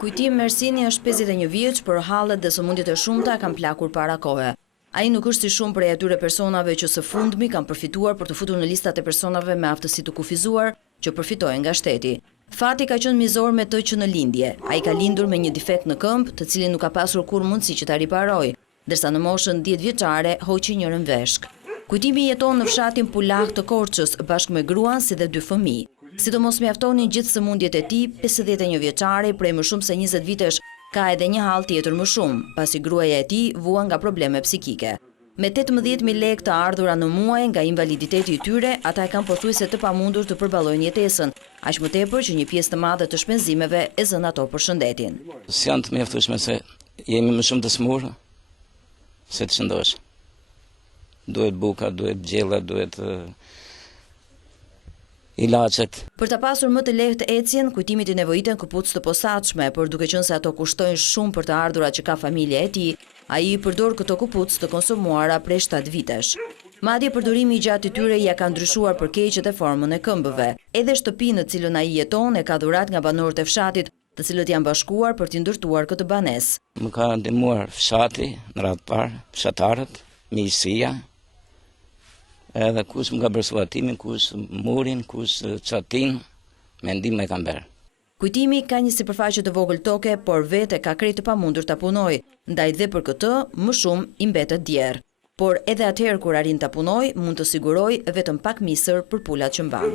Kujtim Mersini është 51 vjeç, por hallet dhe sëmundjet e shumta kanë plakur para kohe. Ai nuk është si shumë prej atyre personave që së fundmi kanë përfituar për të futur në listat e personave me aftësi të kufizuar që përfitojnë nga shteti. Fati ka qenë mizor me të që në lindje. Ai ka lindur me një defekt në këmbë, të cilin nuk ka pasur kur mundësi që ta riparojë, ndërsa në moshën 10 vjeçare hoqi njërin veshk. Kujtimi jeton në fshatin Pulah të Korçës bashkë me gruan si dhe 2 fëmijë. Sidomos mjaftonin gjithë sëmundjet e tij, 51 vjeçari prej më shumë se 20 vitesh ka edhe një hall tjetër më shumë, pasi gruaja e tij vua nga probleme psikike. Me 18.000 lekë të ardhura në muaj nga invaliditeti i tyre, ata e kanë pothuajse të pamundur të përballojnë jetesën, aq më tepër që një pjesë të madhe të shpenzimeve e zën ato për shëndetin. S'janë të mjaftueshme se jemi më shumë të smurë se të shëndosh. Duhet buka, duhet gjella, duhet ilaçet. Për ta pasur më të lehtë ecjen, kujtimit i nevojiten këpucë të posaçme, por duke qenë se ato kushtojnë shumë për të ardhurat që ka familja e tij, ai i përdor këto këpucë të konsumuara prej 7 vitesh. Madje përdorimi i gjatë i tyre ja ka ndryshuar përkeqjet e formën e këmbëve. Edhe shtëpinë në cilën ai jeton e ka dhurat nga banorët e fshatit, të cilët janë bashkuar për t'i ndërtuar këtë banesë. Më ka ndihmuar fshati, në radhë parë, fshatarët, miqësia. Edhe kush më ka bërë suatimin, kush murin, kush çatin, me ndihmë e kam bërë. Kujtimi ka një sipërfaqe të vogël toke, por vetë ka krejt të pamundur ta punojë, ndaj dhe për këtë më shumë i mbetet djerë. Por edhe atëherë kur arrin ta punojë, mund të sigurojë vetëm pak misër për pulat që mban.